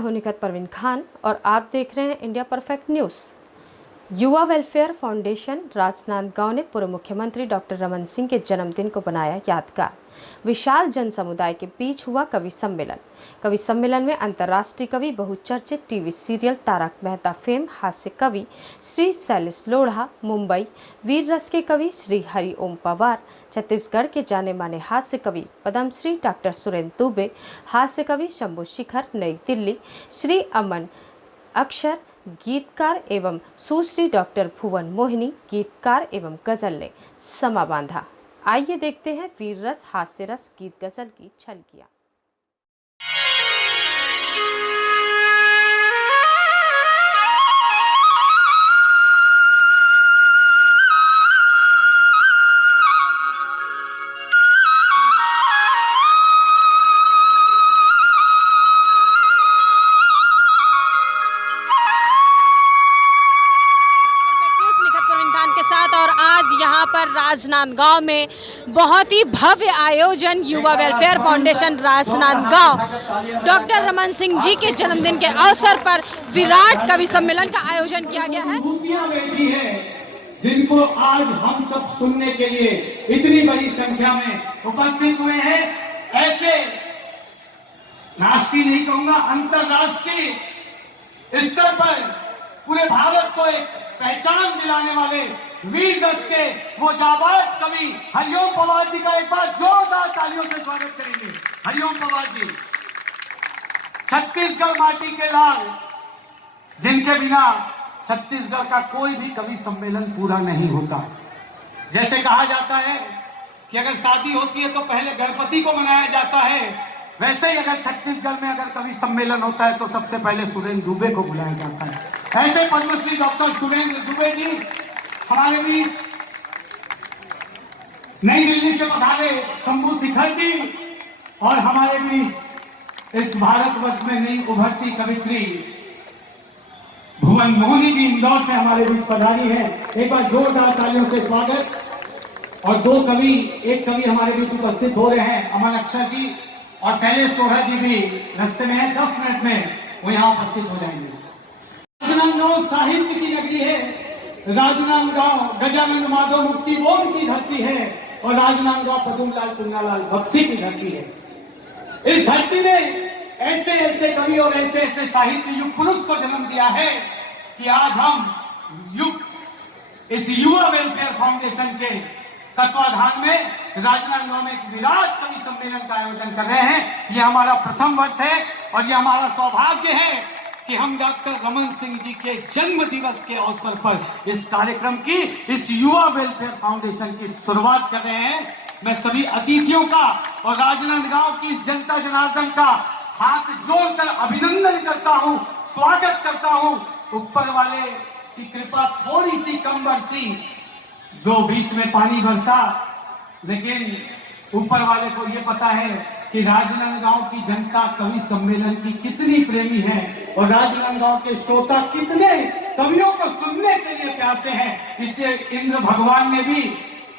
हूं निखत परवीन खान और आप देख रहे हैं इंडिया परफेक्ट न्यूज़। युवा वेलफेयर फाउंडेशन राजनांदगांव ने पूर्व मुख्यमंत्री डॉक्टर रमन सिंह के जन्मदिन को बनाया यादगार। विशाल जन समुदाय के बीच हुआ कवि सम्मेलन में अंतर्राष्ट्रीय कवि, बहुचर्चित TV serial Tarak Mehta fame हास्य कवि श्री शैलेश लोढ़ा, मुंबई वीर रस के कवि श्री हरि ओम पवार, छत्तीसगढ़ के जाने माने हास्य कवि पद्मश्री डॉक्टर सुरेंद्र दुबे, हास्य कवि शंभू शिखर नई दिल्ली, श्री अमन अक्षर गीतकार एवं सुश्री डॉक्टर भुवन मोहिनी गीतकार एवं गजल ने समा बांधा। आइए देखते हैं वीर रस हास्य रस गीत गजल की झलकियां। और आज यहाँ पर राजनांदगांव में बहुत ही भव्य आयोजन Yuva welfare foundation Rajnandgaon doctor Raman Singh ji के जन्मदिन के अवसर पर विराट कवि सम्मेलन का आयोजन किया गया है। जिनको आज हम सब सुनने के लिए इतनी बड़ी संख्या में उपस्थित हुए हैं, ऐसे राष्ट्रीय नहीं कहूंगा अंतरराष्ट्रीय स्तर पर पूरे भारत को एक पहचान दिलाने वाले वीर रस के वो जाबाज कवि हरिओम पवार जी का एक बार जोरदार तालियों से स्वागत करेंगे। हरिओम पवार जी छत्तीसगढ़ माटी के लाल, जिनके बिना छत्तीसगढ़ का कोई भी कवि सम्मेलन पूरा नहीं होता। जैसे कहा जाता है कि अगर शादी होती है तो पहले गणपति को मनाया जाता है, वैसे ही अगर छत्तीसगढ़ में अगर कवि सम्मेलन होता है तो सबसे पहले सुरेंद्र दुबे को बुलाया जाता है। ऐसे पद्मश्री डॉक्टर सुरेंद्र दुबे जी हमारे बीच, नई दिल्ली से पधारे शंभू शिखर जी, और हमारे बीच इस भारतवर्ष में नई उभरती कवित्री भुवन मोहिनी जी इंदौर से हमारे बीच पधारी है। एक बार जोरदार तालियों से स्वागत। और दो कवि, एक कवि हमारे बीच उपस्थित हो रहे हैं, अमन अक्षर जी और शैलेश लोढ़ा जी भी रास्ते में है, 10 मिनट में वो यहाँ उपस्थित हो जाएंगे। राजनांदगांव साहित्य की नगरी है, राजनांदगांव गजानन माधव मुक्ति बोध की धरती है और राजनांदगांव पदुमलाल पुन्नालाल बख्शी की धरती है। इस धरती ने ऐसे ऐसे कवि और ऐसे ऐसे साहित्य युग पुरुष को जन्म दिया है कि आज हम इस युवा वेलफेयर फाउंडेशन के तत्वाधान में राजनांदगांव में एक विराट कवि सम्मेलन का आयोजन कर रहे हैं। यह हमारा प्रथम वर्ष है और यह हमारा सौभाग्य है कि हम डॉक्टर रमन सिंह जी के जन्म दिवस के अवसर पर इस कार्यक्रम की, इस युवा वेलफेयर फाउंडेशन की शुरुआत कर रहे हैं। मैं सभी अतिथियों का और राजनांदगांव की इस जनता जनार्दन का हाथ जोड़कर अभिनंदन करता हूं, स्वागत करता हूं। ऊपर वाले की कृपा थोड़ी सी कम बरसी, जो बीच में पानी बरसा, लेकिन ऊपर वाले को यह पता है कि राजनांदगांव की जनता कवि सम्मेलन की कितनी प्रेमी है और राजनांदगांव के श्रोता कितने कवियों को सुनने के लिए प्यासे हैं। इसलिए इंद्र भगवान ने भी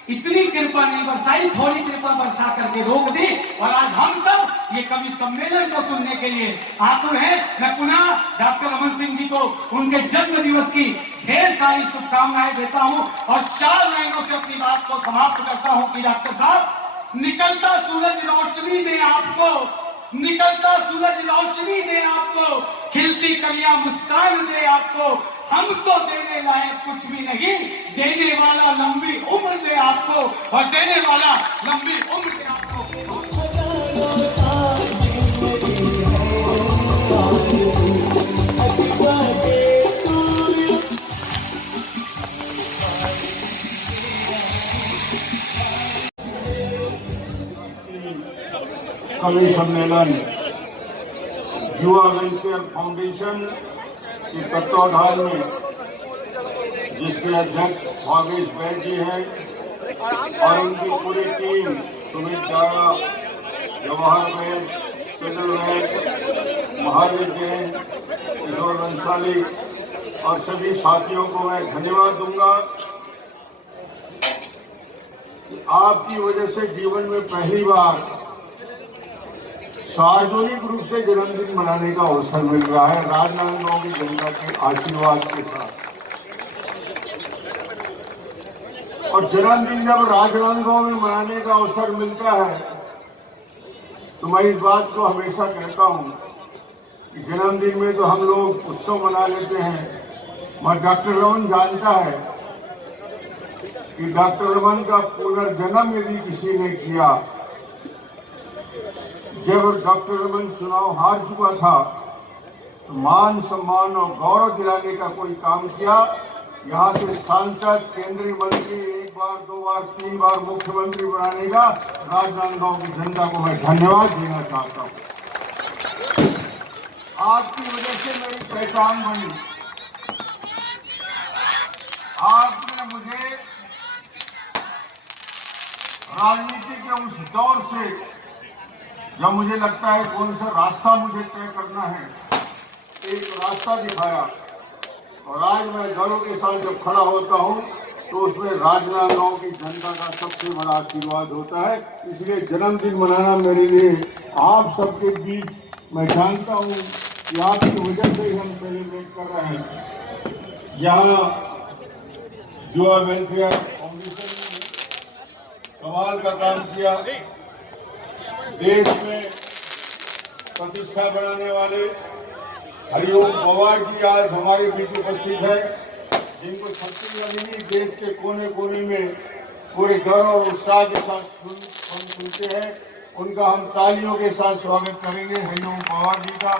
इतनी कृपा नहीं बरसाई, थोड़ी कृपा बरसा करके रोक दी और आज हम सब ये कवि सम्मेलन को सुनने के लिए आतुर हैं। मैं पुनः डॉक्टर रमन सिंह जी को उनके जन्म दिवस की ढेर सारी शुभकामनाएं देता हूं और 4 लाइनों से अपनी बात को समाप्त करता हूं कि डॉक्टर साहब, निकलता सूरज रोशनी दे आपको, निकलता सूरज रोशनी दे आपको, खिलती कलियां मुस्कान दे आपको। हम तो देने लायक कुछ भी नहीं, देने वाला लंबी उम्र दे आपको और देने वाला लंबी उम्र दे आपको। कवि सम्मेलन युवा वेलफेयर फाउंडेशन के तत्वाधान में, जिसके अध्यक्ष भावेश बैद जी हैं और उनकी पूरी टीम, सुमित डारा, जवाहर बैद, सेजल बैद, महावीर जैन, किशोर बंसाली और सभी साथियों को मैं धन्यवाद दूंगा। आपकी वजह से जीवन में पहली बार सार्वजनिक रूप से जन्मदिन मनाने का अवसर मिल रहा है राजनांदगांव की जनता के आशीर्वाद के साथ। और जन्मदिन जब राजनांदगांव में मनाने का अवसर मिलता है तो मैं इस बात को हमेशा कहता हूं कि जन्मदिन में तो हम लोग उत्सव मना लेते हैं, मगर डॉक्टर रमन जानता है कि डॉक्टर रमन का पुनर्जन्म यदि किसी ने किया, जब डॉक्टर रमन चुनाव हार चुका था तो मान सम्मान और गौरव दिलाने का कोई काम किया। यहाँ से सांसद, केंद्रीय मंत्री, एक बार, दो बार, तीन बार मुख्यमंत्री बनाने का राजनांदगांव की जनता को मैं धन्यवाद देना चाहता हूँ। आपकी वजह से मेरी पहचान बनी। आपने मुझे राजनीति के उस दौर से, जब मुझे लगता है कौन सा रास्ता मुझे तय करना है, एक रास्ता दिखाया। और आज मैं गर्व के साथ जब खड़ा होता हूं तो उसमें राजनांदगांव की जनता का सबसे बड़ा आशीर्वाद होता है। इसलिए जन्मदिन मनाना मेरे लिए आप सबके बीच, मैं जानता हूं कि आपकी वजह से ही हम सेलिब्रेट कर रहे हैं। यहाँ युवा वेलफेयर फाउंडेशन ने कमाल का काम किया। देश में प्रतिष्ठा बनाने वाले हरिओम पवार जी आज हमारे बीच उपस्थित है, जिनको छत्तीसगढ़ देश के कोने कोने में पूरे गर्व और उत्साह के साथ सुनते हैं। उनका हम तालियों के साथ स्वागत करेंगे, हरिओम पवार जी का।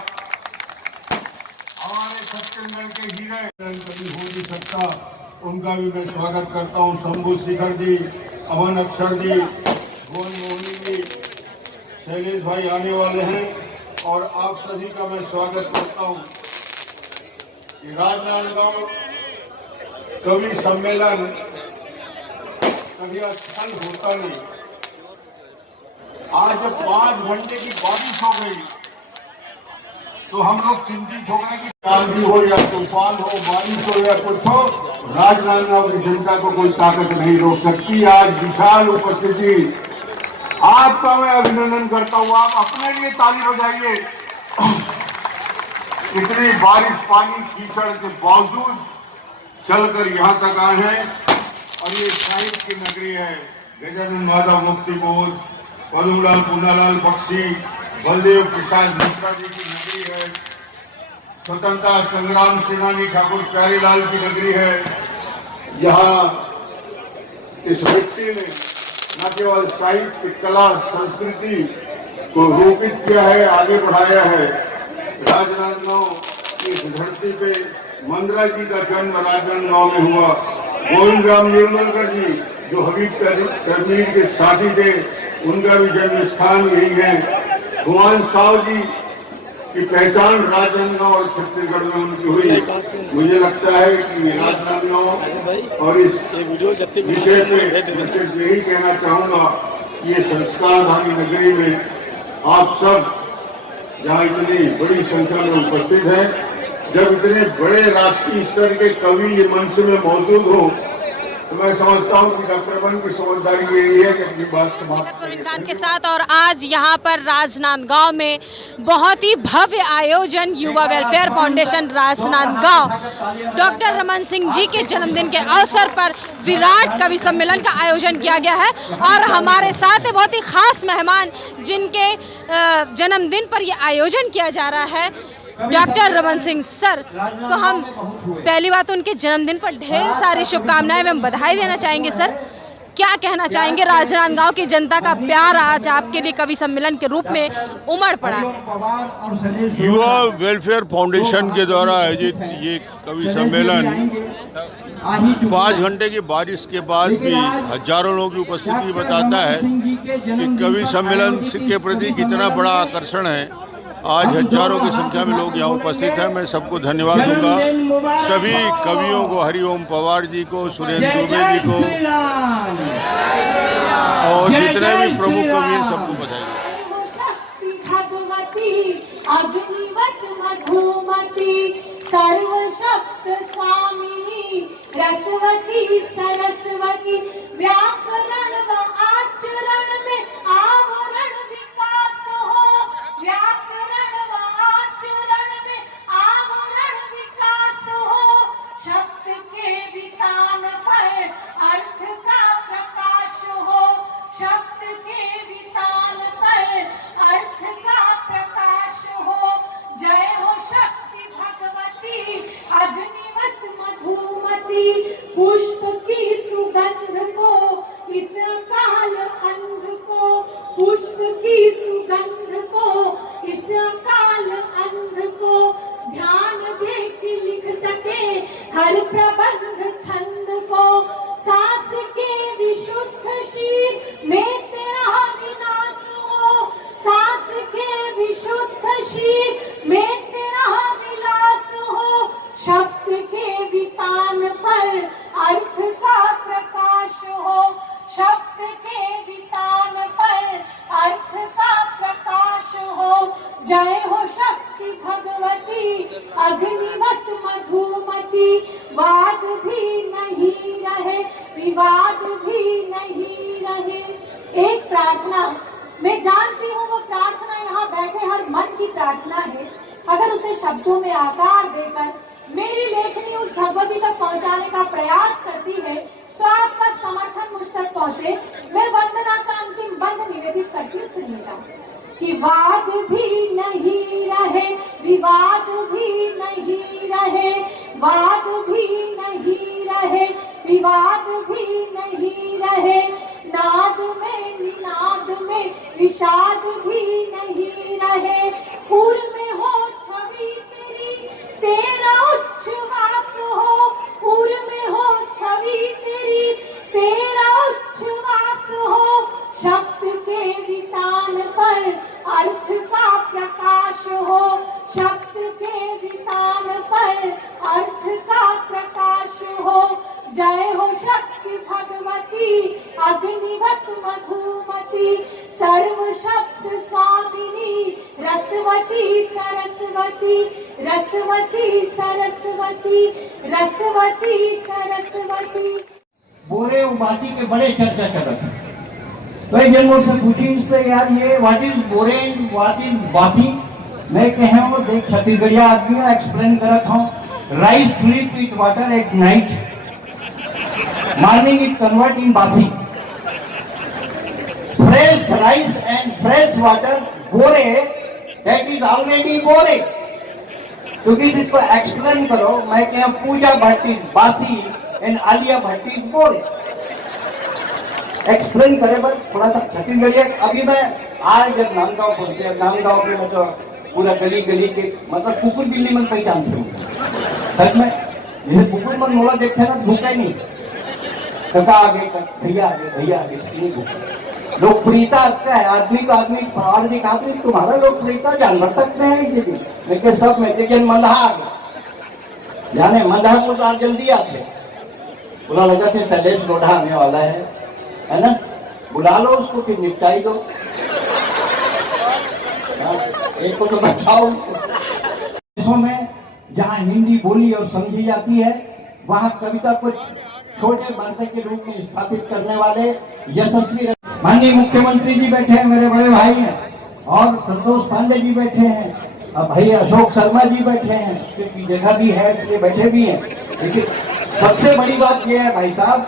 हमारे छत्तीसगढ़ के हीरे कभी हो नहीं सकता, उनका भी मैं स्वागत करता हूँ। शंभू शेखर जी, अमन अक्षर जी, भुवन मोहनी जी, शैलेश भाई आने वाले हैं और आप सभी का मैं स्वागत करता हूं। राजनांदगांव कवि सम्मेलन कभी स्थल होता नहीं। आज जब 5 घंटे की बारिश हो गई तो हम लोग चिंतित हो गए कि आंधी हो या तूफान हो, बारिश हो या कुछ हो, राजनांदगांव की जनता को कोई ताकत नहीं रोक सकती। आज विशाल उपस्थिति, आपका मैं अभिनंदन करता हूँ। आप अपने लिए ताली बजाइए। इतनी बारिश, पानी, कीचड़ के बावजूद चलकर यहाँ तक आए हैं। और ये साहित्य की नगरी है। गजानन माधव मुक्ति बोध, पद्मलाल पूनालाल बख्शी, बलदेव प्रसाद मिश्रा जी की नगरी है। स्वतंत्रता संग्राम सेनानी ठाकुर प्यारीलाल की नगरी है। यहाँ इस मिट्टी ने न केवल साहित्य, कला, संस्कृति को रोपित किया है, आगे बढ़ाया है। राजनांदगांव की इस धरती पे मंद्रा जी का जन्म राजनांदगांव में हुआ। गोविंद राम निर्मलकर जी जो हबीब तरमीर के साथी थे, उनका भी जन्म स्थान यही है। हुमायूं साहब जी की पहचान राजनांदगांव और छत्तीसगढ़ में उनकी हुई। मुझे लगता है कि राजनांदगांव और इस विषय पे मैं यही कहना चाहूंगा कि ये संस्कारधारी नगरी में आप सब जहाँ इतनी बड़ी संख्या में उपस्थित हैं, जब इतने बड़े राष्ट्रीय स्तर के कवि ये मंच में मौजूद हो, तो मैं समझता हूँ कि डॉक्टर रमन की समझदारी यही है कि अपनी बात समाप्त के साथ। और आज यहाँ पर राजनांदगांव में बहुत ही भव्य आयोजन Yuva welfare foundation Rajnandgaon doctor Raman Singh ji के जन्मदिन के अवसर पर विराट कवि सम्मेलन का आयोजन किया गया है। और हमारे साथ बहुत ही खास मेहमान जिनके जन्मदिन पर यह आयोजन किया जा रहा है, डॉक्टर रमन सिंह सर को हम पहली बात उनके जन्मदिन पर ढेर सारी शुभकामनाएं एवं बधाई देना चाहेंगे। सर, क्या कहना चाहेंगे? राजनांदगांव की जनता का प्यार आज आपके लिए कवि सम्मेलन के रूप में उमड़ पड़ा है। युवा वेलफेयर फाउंडेशन के द्वारा आयोजित ये कवि सम्मेलन 5 घंटे की बारिश के बाद भी हजारों लोगों की उपस्थिति बताता है कि कवि सम्मेलन के प्रति कितना बड़ा आकर्षण है। आज हजारों की संख्या में लोग यहाँ उपस्थित हैं। मैं सबको धन्यवाद दूंगा, सभी कवियों को, हरिओम पवार जी को, सुरेंद्र दुबे जी को और जितने भी प्रमुख कवि हैं सबको बधाई। सर्वशक्त स्वामिनी रसवती सरस्वती व्याकरण व आचरण में आवरण विकास हो। पुष्प की सुगंध को, इस अकाल अंध को ध्यान दे के लिख सके हर प्रबंध छंद को। सांस के विशुद्ध शीर में तेरा विलास हो, सांस के विशुद्ध शीर में तेरा विलास हो। शब्द के वितान पर अर्थ का प्रकाश हो, शब्द के वितान पर अर्थ का प्रकाश हो। जय हो शक्ति भगवती अग्निवत मधुमती, वाद भी नहीं रहे विवाद भी नहीं रहे। एक प्रार्थना मैं जानती हूँ, वो प्रार्थना यहाँ बैठे हर मन की प्रार्थना है। अगर उसे शब्दों में आकार देकर मेरी लेखनी उस भगवती तक पहुँचाने का प्रयास करती है तो आपका समर्थन मुझ तक पहुँचे। मैं वंदना का अंतिम बंद निवेदित करती हूँ, सुनिएगा कि वाद भी नहीं रहे विवाद भी नहीं रहे, वाद भी नहीं रहे विवाद भी नहीं रहे। नाद में निनाद में विषाद भी नहीं रहे। उर में हो छवि तेरी तेरा उच्छ्वास हो, उर में हो छवि तेरी तेरा उच्छ्वास हो। शब्द के वितान पर अर्थ का प्रकाश हो, शब्द के वितान पर अर्थ का प्रकाश हो। जय हो शक्ति भगवती अग्निवत मधुमती, सर्व शब्द स्वामिनी रसवती सरस्वती, रसवती सरस्वती, रसवती सरस्वती। बोरे उबासी के बड़े चर्चा करत है। तो एक जन मुझसे पूछी इससे यार ये व्हाट इज बोरे एंड व्हाट इज बासी। मैं कहे वो देख छत्तीसगढ़िया आदमी एक्सप्लेन करत हूँ। Rice sleep with water at night, morning it convert in basi. Fresh rice and fresh water bore, that is already bore. तो किस इसको एक्सप्लेन करो। मैं कह Pooja Bhatt is basi and Alia Bhatt is bore. Explain करे बस थोड़ा सा छत्तीसगढ़िया। अभी मैं आज जब नांदगांव पहुंचे, नांदगांव के मतलब पूरा गली गली के मतलब कुकुर बिल्ली मन पहचान थे सच में। जैसे कुकुर मन मोला देखते ना भूखा ही नहीं, कका आगे भैया आगे भैया आगे। लोकप्रियता अच्छा है, आदमी को आदमी पहाड़ दिखाते, तुम्हारा लोकप्रियता जानवर तक में है। इसी लेकिन सब में लेकिन मंदहा आगे जाने मंदहा मुर्दार जल्दी आते। बोला लगा से शैलेश लोढ़ा आने वाला है ना, बुला लो उसको फिर निपटाई दो। एक को तो बैठाओ उसको। देशों में जहाँ हिंदी बोली और समझी जाती है वहाँ कविता को छोटे वार्ता के रूप में स्थापित करने वाले यशस्वी माननीय मुख्यमंत्री जी बैठे हैं, मेरे बड़े भाई हैं, और संतोष पांडे जी बैठे हैं, अब भाई अशोक शर्मा जी बैठे हैं, क्योंकि जगह भी है इसलिए बैठे भी हैं। लेकिन सबसे बड़ी बात यह है भाई साहब,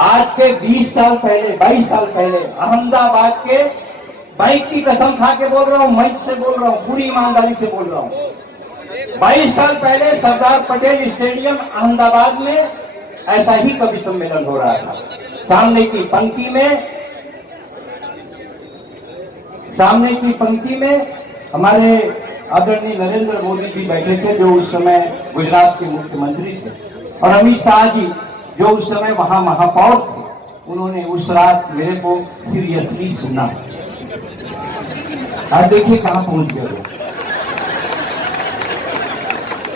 आज के 20 साल पहले 22 साल पहले अहमदाबाद के बाइक की कसम खा के बोल रहा हूँ, मंच से बोल रहा हूँ, पूरी ईमानदारी से बोल रहा हूँ, 22 साल पहले सरदार पटेल स्टेडियम अहमदाबाद में ऐसा ही कवि सम्मेलन हो रहा था। सामने की पंक्ति में हमारे आदरणीय नरेंद्र मोदी जी बैठे थे, जो उस समय गुजरात के मुख्यमंत्री थे, और अमित शाह जी जो उस समय वहां महापौर थे। उन्होंने उस रात मेरे को सीरियसली सुना। आज देखिए कहां पहुंच गए लोग।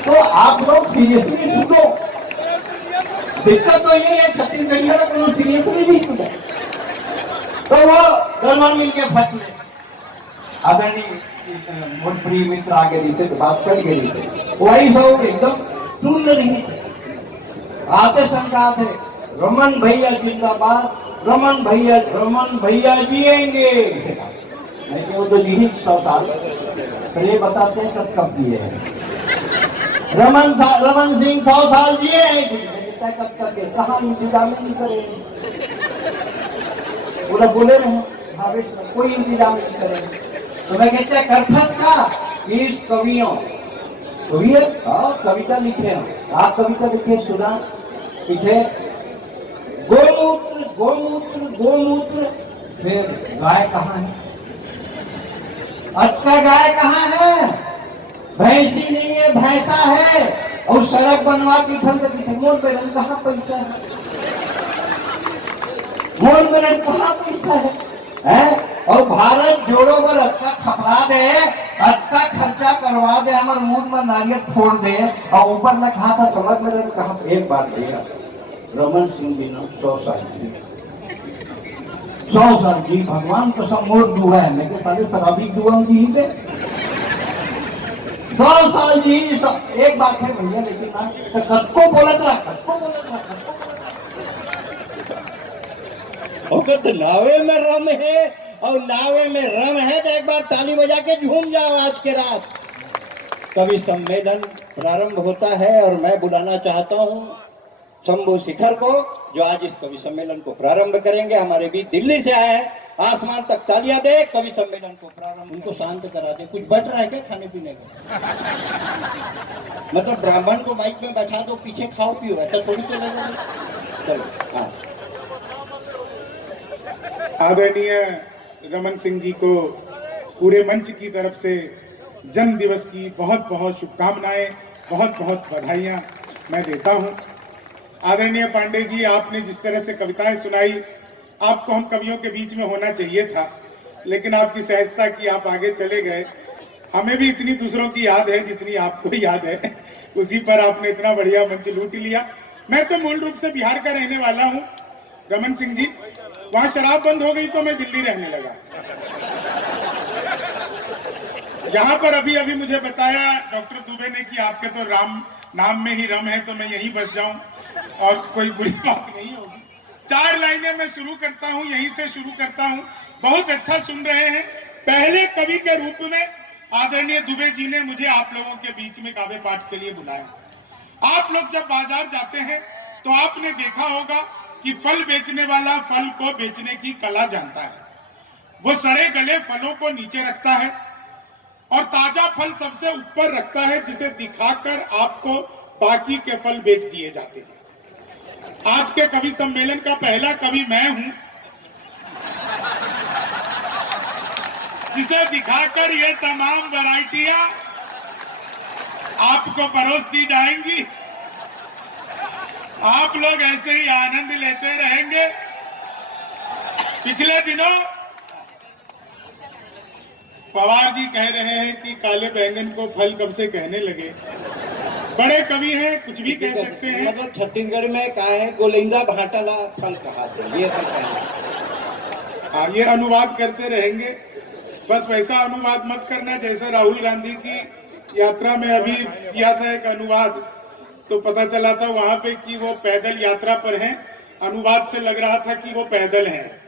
तो आप लोग सीरियसली सुनो। दिक्कत तो ये है छत्तीसगढ़िया को सीरियसली नहीं सुने, तो वो गलवा मिल के फट ले। आदरणीय मोर प्रिय मित्र आगे से तो बात कर गई से वही सब एकदम टून नहीं से आते संका थे, रमन भैया जिंदाबाद, रमन भैया जिएंगे। मैं वो तो जी 100 साल तो ये बताते हैं कब दिए हैं। रमन सिंह 100 साल जिए हैं, कब कहाँ इंतजाम नहीं करे। बोला बोले नहीं कोई इंतजाम नहीं करे। तो मैं कहते करथस का इस कवियों कविता लिखे हैं। आप कविता लिखे सुना पीछे गोमूत्र गोमूत्र गोमूत्र फिर गाय कहाँ है? आज का गाय कहाँ है? भैंसी नहीं है, भैंसा है। और सड़क बनवा की थम मोल बेरन कहाँ पैसा है? मोल बेरन कहाँ पैसा है? और भारत जोड़ो पर अटका खपरा दे, अटका खर्चा करवा दे, हमारे मुंह में नारियल फोड़ दे, और ऊपर में कहा था समझ में कहा एक बात दिया रमन सिंह जी ने 100 साल जी 100 साल जी भगवान को सम्मोर दुआ है, मैं सारे शराबी दुआ जी दे 100 साल जी। एक बात है भैया, लेकिन ना कत्को बोलत रहा, कत्को बोलत रहा, अगर तो नावे में रम है और नावे में रम है तो एक बार ताली बजा के झूम जाओ। आज के रात कवि सम्मेलन प्रारंभ होता है और मैं बुलाना चाहता हूं शंभू शिखर को, जो आज इस कवि सम्मेलन को प्रारंभ करेंगे। हमारे बीच दिल्ली से आए हैं, आसमान तक तालियां दे कवि सम्मेलन को प्रारंभ। उनको शांत करा दे। कुछ बट रहा है क्या खाने पीने का? मतलब ब्राह्मण को माइक में बैठा दो, पीछे खाओ पियो, ऐसा थोड़ी चलेगा। चलो हाँ। आदरणीय रमन सिंह जी को पूरे मंच की तरफ से जन्म दिवस की बहुत बहुत शुभकामनाएं, बहुत बहुत बधाइयां मैं देता हूं। आदरणीय पांडे जी, आपने जिस तरह से कविताएं सुनाई, आपको हम कवियों के बीच में होना चाहिए था, लेकिन आपकी सहजता की आप आगे चले गए। हमें भी इतनी दूसरों की याद है जितनी आपको याद है, उसी पर आपने इतना बढ़िया मंच लूट लिया। मैं तो मूल रूप से बिहार का रहने वाला हूं रमन सिंह जी। वहां शराब बंद हो गई तो मैं दिल्ली रहने लगा। यहाँ पर अभी अभी मुझे बताया डॉक्टर दुबे ने कि आपके तो राम नाम में ही रम है, तो मैं यहीं बस जाऊं और कोई बुरी बात नहीं होगी। 4 लाइनें मैं शुरू करता हूं, यहीं से शुरू करता हूं। बहुत अच्छा सुन रहे हैं। पहले कवि के रूप में आदरणीय दुबे जी ने मुझे आप लोगों के बीच में काव्य पाठ के लिए बुलाया। आप लोग जब बाजार जाते हैं तो आपने देखा होगा कि फल बेचने वाला फल को बेचने की कला जानता है। वो सड़े गले फलों को नीचे रखता है और ताजा फल सबसे ऊपर रखता है, जिसे दिखाकर आपको बाकी के फल बेच दिए जाते हैं। आज के कवि सम्मेलन का पहला कवि मैं हूं, जिसे दिखाकर ये तमाम वैरायटियां आपको परोस दी जाएंगी। आप लोग ऐसे ही आनंद लेते रहेंगे। पिछले दिनों पवार जी कह रहे हैं कि काले बैंगन को फल कब से कहने लगे। बड़े कवि हैं, कुछ भी कह सकते हैं। मतलब छत्तीसगढ़ में कहा है गोलिंदा भाटाला फल कहा था, ये हाँ, ये अनुवाद करते रहेंगे। बस वैसा अनुवाद मत करना जैसे राहुल गांधी की यात्रा में अभी किया था एक अनुवाद, तो पता चला था वहां पे कि वो पैदल यात्रा पर हैं। अनुवाद से लग रहा था कि वो पैदल हैं।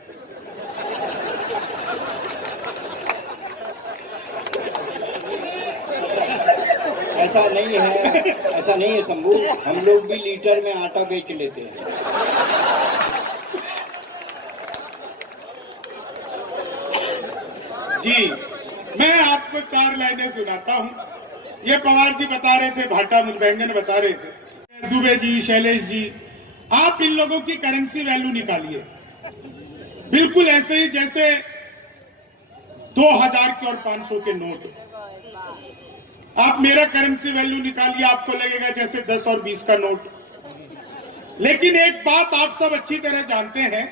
ऐसा नहीं है, ऐसा नहीं है शंभू, हम लोग भी लीटर में आटा बेच लेते हैं। जी, मैं आपको 4 लाइनें सुनाता हूं। ये पवार जी बता रहे थे, भाटा बैंगन बता रहे थे। दुबे जी, शैलेश जी, आप इन लोगों की करेंसी वैल्यू निकालिए बिल्कुल ऐसे ही जैसे 2000 के और 500 के नोट। आप मेरा करेंसी वैल्यू निकालिए, आपको लगेगा जैसे 10 और 20 का नोट। लेकिन एक बात आप सब अच्छी तरह जानते हैं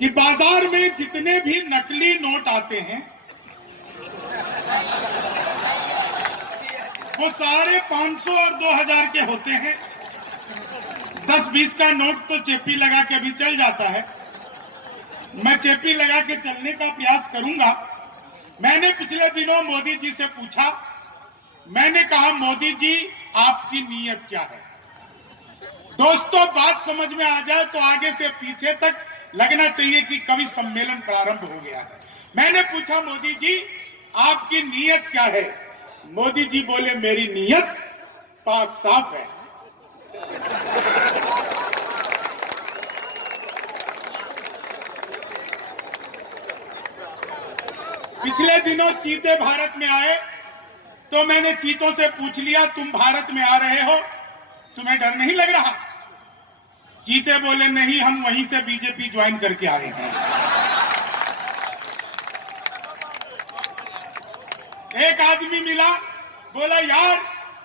कि बाजार में जितने भी नकली नोट आते हैं वो सारे 500 और 2000 के होते हैं। 10-20 का नोट तो चेपी लगा के भी चल जाता है। मैं चेपी लगा के चलने का प्रयास करूंगा। मैंने पिछले दिनों मोदी जी से पूछा, मैंने कहा मोदी जी आपकी नीयत क्या है? दोस्तों, बात समझ में आ जाए तो आगे से पीछे तक लगना चाहिए कि कवि सम्मेलन प्रारंभ हो गया है। मैंने पूछा मोदी जी आपकी नीयत क्या है? मोदी जी बोले मेरी नीयत पाक साफ है। पिछले दिनों चीते भारत में आए तो मैंने चीतों से पूछ लिया, तुम भारत में आ रहे हो, तुम्हें डर नहीं लग रहा? चीते बोले नहीं, हम वहीं से बीजेपी ज्वाइन करके आए हैं। एक आदमी मिला, बोला यार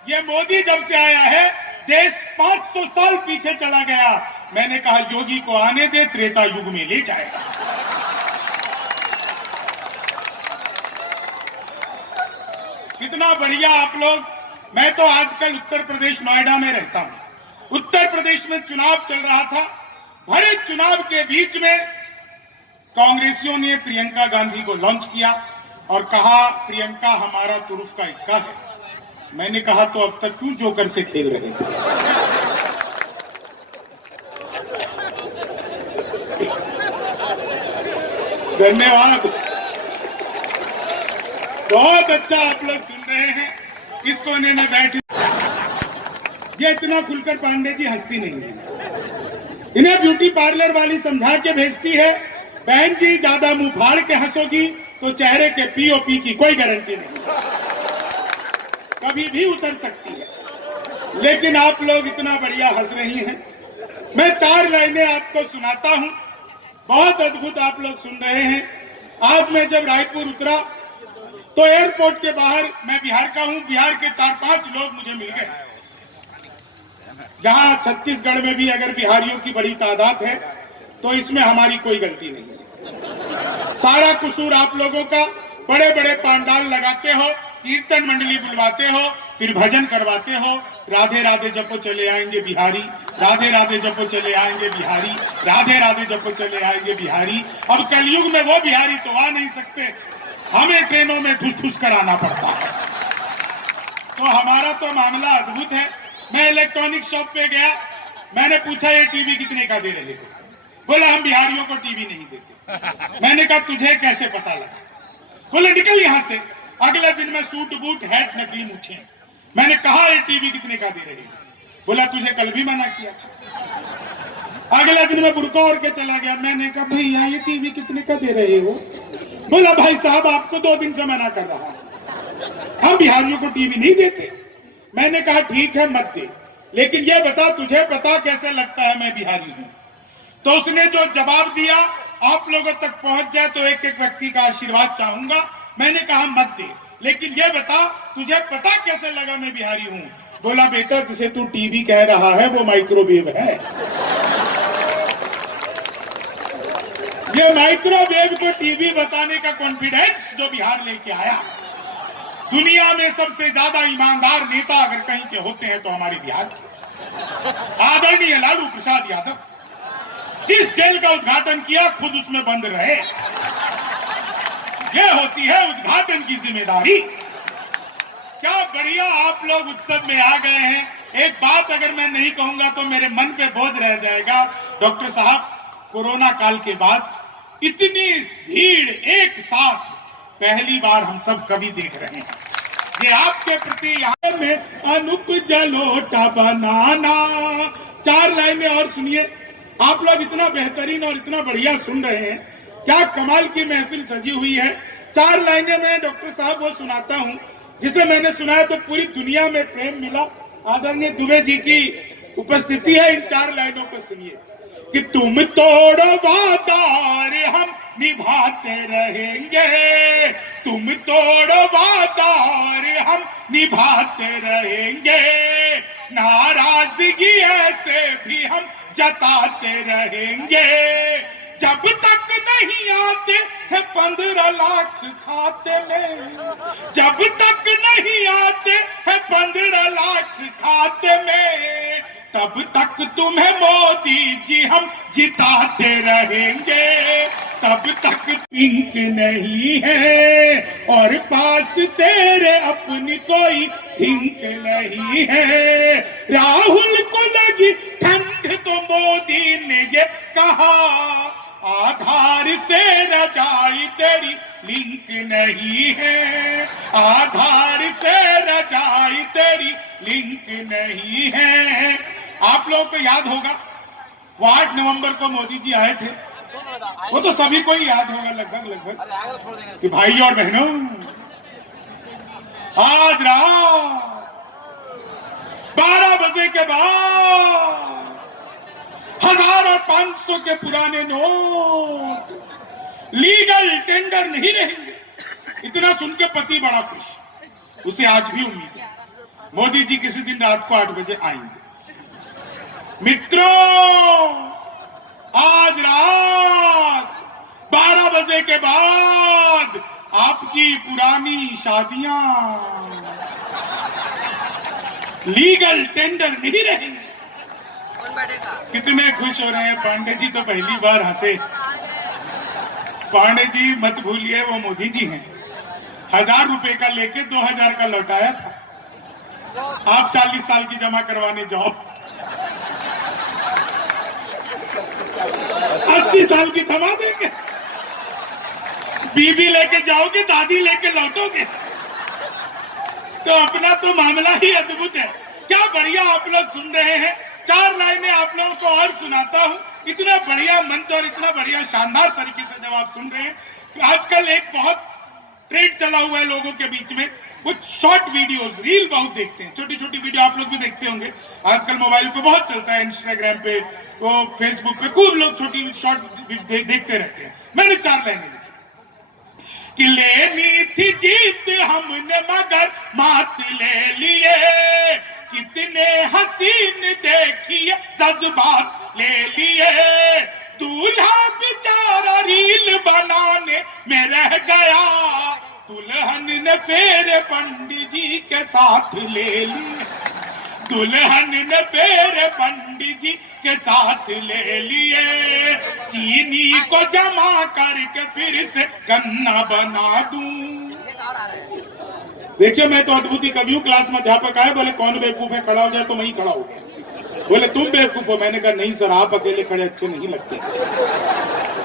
ये मोदी जब से आया है देश 500 साल पीछे चला गया। मैंने कहा योगी को आने दे, त्रेता युग में ले जाएगा। कितना बढ़िया आप लोग। मैं तो आजकल उत्तर प्रदेश नोएडा में रहता हूं। उत्तर प्रदेश में चुनाव चल रहा था। भरे चुनाव के बीच में कांग्रेसियों ने प्रियंका गांधी को लॉन्च किया और कहा प्रियंका हमारा तुरुफ का इक्का है। मैंने कहा तो अब तक क्यों जोकर से खेल रहे थे? धन्यवाद, बहुत अच्छा आप लोग सुन रहे हैं। इस कोने में बैठे ये इतना खुलकर पांडे जी हंसती नहीं है। इन्हें ब्यूटी पार्लर वाली समझा के भेजती है, बहन जी ज्यादा मुंह फाड़ के हंसोगी तो चेहरे के पीओपी की कोई गारंटी नहीं, कभी भी उतर सकती है। लेकिन आप लोग इतना बढ़िया हंस रही हैं। मैं 4 लाइनें आपको सुनाता हूं, बहुत अद्भुत आप लोग सुन रहे हैं। आज मैं जब रायपुर उतरा तो एयरपोर्ट के बाहर, मैं बिहार का हूं, बिहार के 4-5 लोग मुझे मिल गए। जहां छत्तीसगढ़ में भी अगर बिहारियों की बड़ी तादाद है तो इसमें हमारी कोई गलती नहीं है। सारा कसूर आप लोगों का। बड़े बड़े पांडाल लगाते हो, कीर्तन मंडली बुलवाते हो, फिर भजन करवाते हो, राधे राधे जपो चले आएंगे बिहारी, राधे राधे जपो चले आएंगे बिहारी, राधे राधे जपो चले आएंगे बिहारी। अब कलयुग में वो बिहारी तो आ नहीं सकते, हमें ट्रेनों में ठुस ठुस कर आना पड़ता है। तो हमारा तो मामला अद्भुत है। मैं इलेक्ट्रॉनिक शॉप पे गया, मैंने पूछा ये टीवी कितने का दे रहे हो? बोला हम बिहारियों को टीवी नहीं देते। मैंने कहा तुझे कैसे पता लगा? बोले निकल यहां से। अगले दिन में सूट बूट हैट नकली मूछे। मैंने कहा ये टीवी कितने का दे रहे हो? बोला तुझे कल भी मना किया था। अगले दिन में बुरका ओढ़ के चला गया। मैंने कहा भैया ये टीवी कितने का दे रहे हो? बोला भाई साहब आपको 2 दिन से मना कर रहा हूं, हम बिहारियों को टीवी नहीं देते। मैंने कहा ठीक है मत दे, लेकिन ये बता तुझे पता कैसे लगता है मैं बिहारी हूं? तो उसने जो जवाब दिया आप लोगों तक पहुंच जाए तो एक एक व्यक्ति का आशीर्वाद चाहूंगा। मैंने कहा मत दे, लेकिन ये बता तुझे पता कैसे लगा मैं बिहारी हूं? बोला बेटा जिसे तू टीवी कह रहा है वो माइक्रोवेव है। ये माइक्रोवेव को टीवी बताने का कॉन्फिडेंस जो बिहार लेके आया। दुनिया में सबसे ज्यादा ईमानदार नेता अगर कहीं के होते हैं तो हमारे बिहार के आदरणीय लालू प्रसाद यादव। जिस जेल का उद्घाटन किया खुद उसमें बंद रहे। यह होती है उद्घाटन की जिम्मेदारी। क्या बढ़िया आप लोग उत्सव में आ गए हैं। एक बात अगर मैं नहीं कहूंगा तो मेरे मन पे बोझ रह जाएगा। डॉक्टर साहब कोरोना काल के बाद इतनी भीड़ एक साथ पहली बार हम सब कवि देख रहे हैं। ये आपके प्रति यहाँ में अनुप जलोटा बनाना। 4 लाइनें और सुनिए। आप लोग इतना बेहतरीन और इतना बढ़िया सुन रहे हैं, क्या कमाल की महफिल सजी हुई है। 4 लाइनें मैं डॉक्टर साहब वो सुनाता हूं जिसे मैंने सुनाया तो पूरी दुनिया में प्रेम मिला। आदरणीय दुबे जी की उपस्थिति है। इन 4 लाइनों को सुनिए कि तुम तोड़ो वादार हम निभाते रहेंगे, तुम तोड़ो वादार हम निभाते रहेंगे, नाराजगी ऐसे भी हम जताते रहेंगे, जब तक नहीं आते हैं 15 लाख खाते में, जब तक नहीं आते हैं 15 लाख खाते में, तब तक तुम्हें मोदी जी हम जिताते रहेंगे, तब तक पिंक नहीं है और पास तेरे अपनी कोई थिंक नहीं है। राहुल को लगी ठंड तो मोदी ने ये कहा, आधार से रजाई तेरी लिंक नहीं है, आधार से रजाई तेरी लिंक नहीं है। आप लोगों को याद होगा वो 8 नवंबर को मोदी जी आए थे। वो तो सभी को ही याद होगा लगभग कि भाई और बहनों आज रात 12 बजे के बाद 1000 और 500 के पुराने नोट लीगल टेंडर नहीं रहेंगे। इतना सुन के पति बड़ा खुश। उसे आज भी उम्मीद है मोदी जी किसी दिन रात को 8 बजे आएंगे। मित्रों, आज रात 12 बजे के बाद आपकी पुरानी शादियां लीगल टेंडर नहीं रहेंगे। कितने खुश हो रहे हैं। पांडे जी तो पहली बार हंसे। पांडे जी मत भूलिए वो मोदी जी हैं। 1000 रुपए का लेके 2000 का लौटाया था। आप 40 साल की जमा करवाने जाओ, 80 साल की थमा देंगे। बीबी लेके जाओगे, दादी लेके लौटोगे। तो अपना तो मामला ही अद्भुत है। क्या बढ़िया आप लोग सुन रहे हैं। 4 लाइनें आप लोगों को और सुनाता हूं। इतना बढ़िया मंच और इतना बढ़िया शानदार तरीके से जब आप सुन रहे हैं। आजकल एक बहुत ट्रेंड चला हुआ है लोगों के बीच में, कुछ शॉर्ट वीडियोस, रील बहुत देखते हैं। छोटी छोटी वीडियो आप लोग भी देखते होंगे। आजकल मोबाइल पे बहुत चलता है, इंस्टाग्राम पे, वो फेसबुक पे खूब लोग छोटी शॉर्ट देखते रहते हैं। मैंने 4 लाइनें लिखी कि लेनी थी जीत हमने मगर मात ले लिए, कितने हसीन देखिए जज्बात ले लिए, दूल्हा बेचारा रील बनाने में रह गया, दुल्हन ने फेरे पंडित जी के साथ ले लिए, दुल्हन ने फेरे पंडित जी के साथ ले लिए, चीनी को जमा करके फिर से गन्ना बना दूं। देखिए, मैं तो अद्भुत ही कभी हूं। क्लास में अध्यापक आए, बोले कौन बेवकूफ है, खड़ा हो जाए, तो मैं ही खड़ा हो गया। बोले तुम बेवकूफ हो। मैंने कहा नहीं सर, आप अकेले खड़े अच्छे नहीं लगते।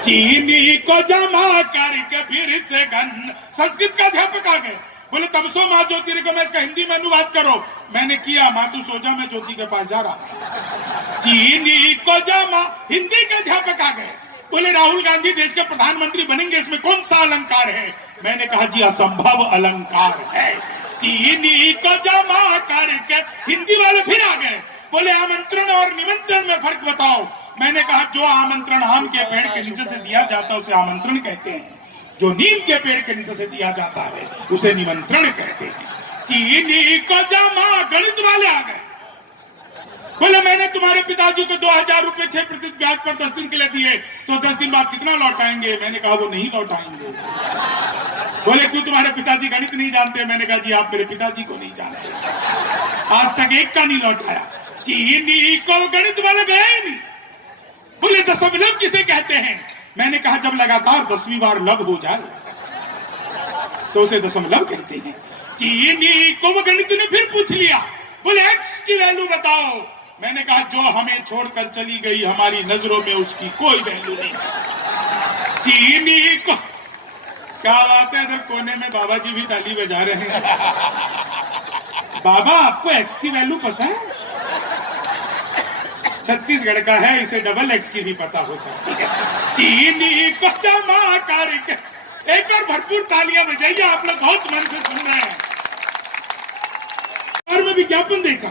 चीनी को जमा करके फिर से गन्ना। संस्कृत का अध्यापक आ गए, बोले तमसो माँ ज्योतिर्गमय को, मैं इसका हिंदी में अनुवाद करो। मैंने किया, माँ तू सो जा, मैं ज्योति के पास जा रहा। चीनी को जमा। हिंदी के अध्यापक आ गए, बोले राहुल गांधी देश के प्रधानमंत्री बनेंगे, इसमें कौन सा अलंकार है। मैंने कहा जी असंभव अलंकार है। चीनी को जमा करके। हिंदी वाले फिर आ गए, बोले आमंत्रण और निमंत्रण में फर्क बताओ। मैंने कहा जो आमंत्रण आम के पेड़ के नीचे से दिया जाता है उसे आमंत्रण कहते हैं, जो नीम के पेड़ के नीचे से दिया जाता है उसे निमंत्रण कहते हैं। चीनी को जमा। गणित वाले आ गए, बोले मैंने तुम्हारे पिताजी को 2000 रुपए 6% ब्याज पर 10 दिन के लिए दिए, तो 10 दिन बाद कितना लौटाएंगे। मैंने कहा वो नहीं लौटाएंगे। बोले क्यों, तुम्हारे पिताजी गणित नहीं जानते। मैंने कहा जी आप मेरे पिताजी को नहीं जानते, आज तक एक का नहीं लौटाया। चीनी को गणित वाले गए ही नहीं। बोले दशमलव किसे कहते हैं। मैंने कहा जब लगातार 10वीं बार लव हो जाए तो उसे दशमलव कहते हैं। चीनी को गणित ने फिर पूछ लिया, बोले एक्स की वैल्यू बताओ। मैंने कहा जो हमें छोड़कर चली गई हमारी नजरों में उसकी कोई वैल्यू नहीं। चीनी को। क्या बात है, इधर कोने में बाबा जी भी ताली बजा रहे हैं। बाबा आपको एक्स की वैल्यू पता है। छत्तीसगढ़ का है, इसे डबल एक्स की भी पता हो सकती है। चीनी को जमा करके। एक बार भरपूर तालियां बजाइए, आप लोग बहुत मन से सुन रहे हैं। और मैं विज्ञापन देखा,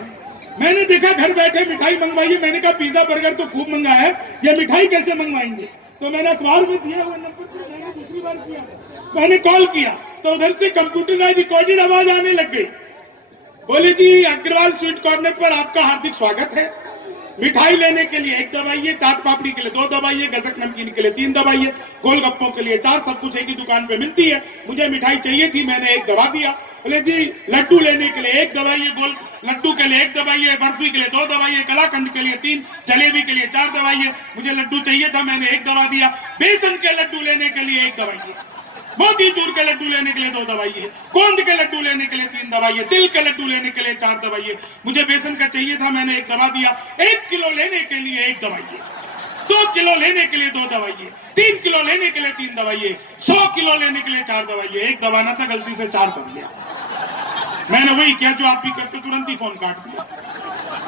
मैंने देखा घर बैठे मिठाई मंगवाइए। मैंने कहा पिज्जा बर्गर तो खूब मंगाया है, ये मिठाई कैसे मंगवाएंगे। तो मैंने अखबार में दिया हुआ नंबर पर मैंने दूसरी बार किया, मैंने कॉल किया तो उधर से कंप्यूटराइज रिकॉर्डेड आवाज आने लग गई। बोले जी अग्रवाल स्वीट कॉर्नर पर आपका हार्दिक स्वागत है। मिठाई लेने के लिए 1 दबाइए, चाट पापड़ी के लिए 2 दबाइए, गजक नमकीन के लिए 3 दबाइए, गोलगप्पों के लिए 4, सब कुछ एक ही दुकान पे मिलती है। मुझे मिठाई चाहिए थी, मैंने 1 दबा दिया। बोले जी लड्डू लेने के लिए 1 दबाइए, गोल लड्डू के लिए 1 दबाइए, बर्फी के लिए 2 दबाइए, कलाकंद के लिए 3, जलेबी के लिए 4 दबाइए। मुझे लड्डू चाहिए था, मैंने 1 दबा दिया। बेसन के लड्डू लेने के लिए 1 दबाइए, मोतीचूर के लड्डू लेने के लिए 2 दबाइए, गोंद के लड्डू लेने के लिए 3 दबाइए, तिल के लड्डू लेने के लिए 4 दबाइए। मुझे बेसन का चाहिए था, मैंने 1 दबा दिया। 1 किलो लेने के लिए 1 दबाइए, 2 किलो लेने के लिए 2 दबाइए, 3 किलो लेने के लिए 3 दबाइए, 100 किलो लेने के लिए 4 दबाइए। 1 दबाना था, गलती से 4 दब गया। मैंने वही किया जो आप भी करते, तुरंत ही फोन काट दिया।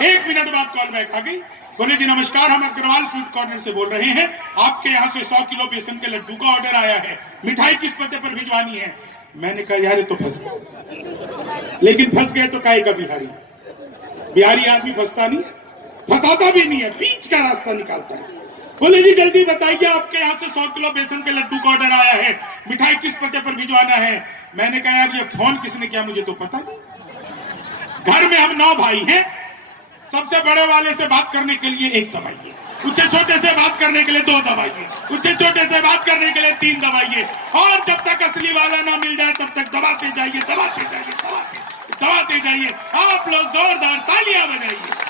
1 मिनट बाद कॉल बैक आ गई। बोले जी नमस्कार, हम अग्रवाल स्वीट कॉर्नर से बोल रहे हैं, आपके यहाँ से 100 किलो बेसन के लड्डू का ऑर्डर आया है, मिठाई किस पते पर भिजवानी है। मैंने कहा यार तो फंस गए, लेकिन फंस गए तो काहे का बिहारी। बिहारी आदमी फंसता नहीं है, फंसाता भी नहीं है, बीच का रास्ता निकालता है। बोले जी जल्दी बताइए, आपके यहाँ से 100 किलो बेसन के लड्डू का ऑर्डर आया है, मिठाई किस पते पर भिजवाना है। मैंने कहा यार ये फोन किसने किया मुझे तो पता नहीं। घर में हम 9 भाई हैं, सबसे बड़े वाले से बात करने के लिए 1 दबाइए, उससे छोटे से बात करने के लिए 2 दबाइए, उससे छोटे से बात करने के लिए 3 दबाइए, और जब तक असली वाला ना मिल जाए तब तक दबाते जाइए, दबाते जाइए, दबाते जाइए। आप लोग जोरदार तालियां बजाइए।